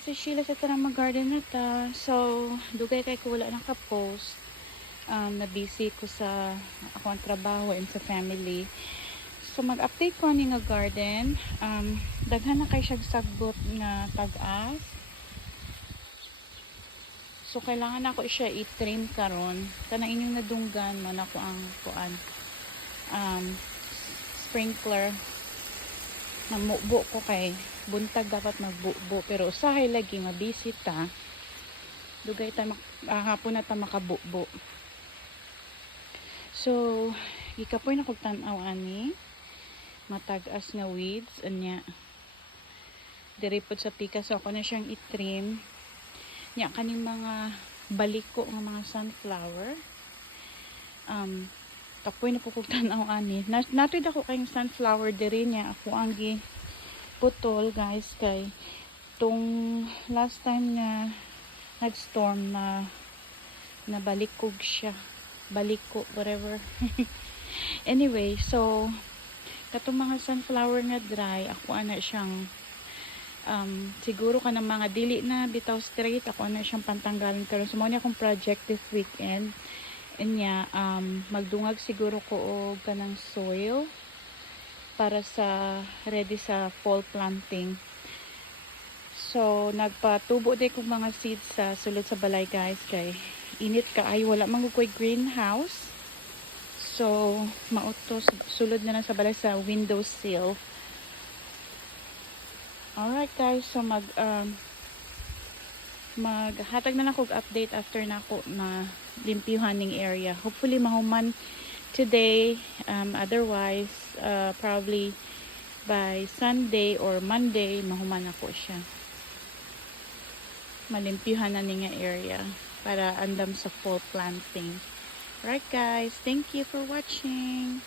Si Sheila sa tanang mag-garden na ta. So, dugay kay ko wala naka-post. Na busy ko sa ako ang trabaho and sa family. So, mag-update ko ani nga garden. Daghan na kay siya sagbot nga tag-as. So, kailangan ako siya i-trim karon. Kana inyong nadunggan man ako ang kuan. Sprinkler. Mamubo ko kay buntag dapat magbubo pero usahay lagi mabisi ta dugay ta hapon na ta makabubo. So gikapoy na kog tan-aw ani matag-as nga weeds anya diri pod sa pika. So ako na siyang i-trim nya kaning mga baliko nga mga sunflower. Tapoy na po kog tan-aw ani natid ako kay sunflower diri nya ako ang putol guys kay tung last time na nag-storm na nabalikog siya baliko whatever. Anyway, so katong mga sunflower nga dry ako ana siyang siguro ka ng mga dili na bitaw straight ako ana siyang pantanggalan karon so mo ni akong project this weekend nya magdungag siguro ko og kanang soil para sa ready sa fall planting. So nagpatubo din kong mga seeds sa sulod sa balay guys kay init ka ay wala man koy greenhouse. So mautos sulod na lang sa balay sa windowsill. Alright guys, so maghatag na lang kog update after na ako na limpyuhan ning area. Hopefully mahuman today, otherwise probably by Sunday or Monday mahuman ako siya malimpyuhan na ni nga area para andam sa fall planting. Right guys, thank you for watching.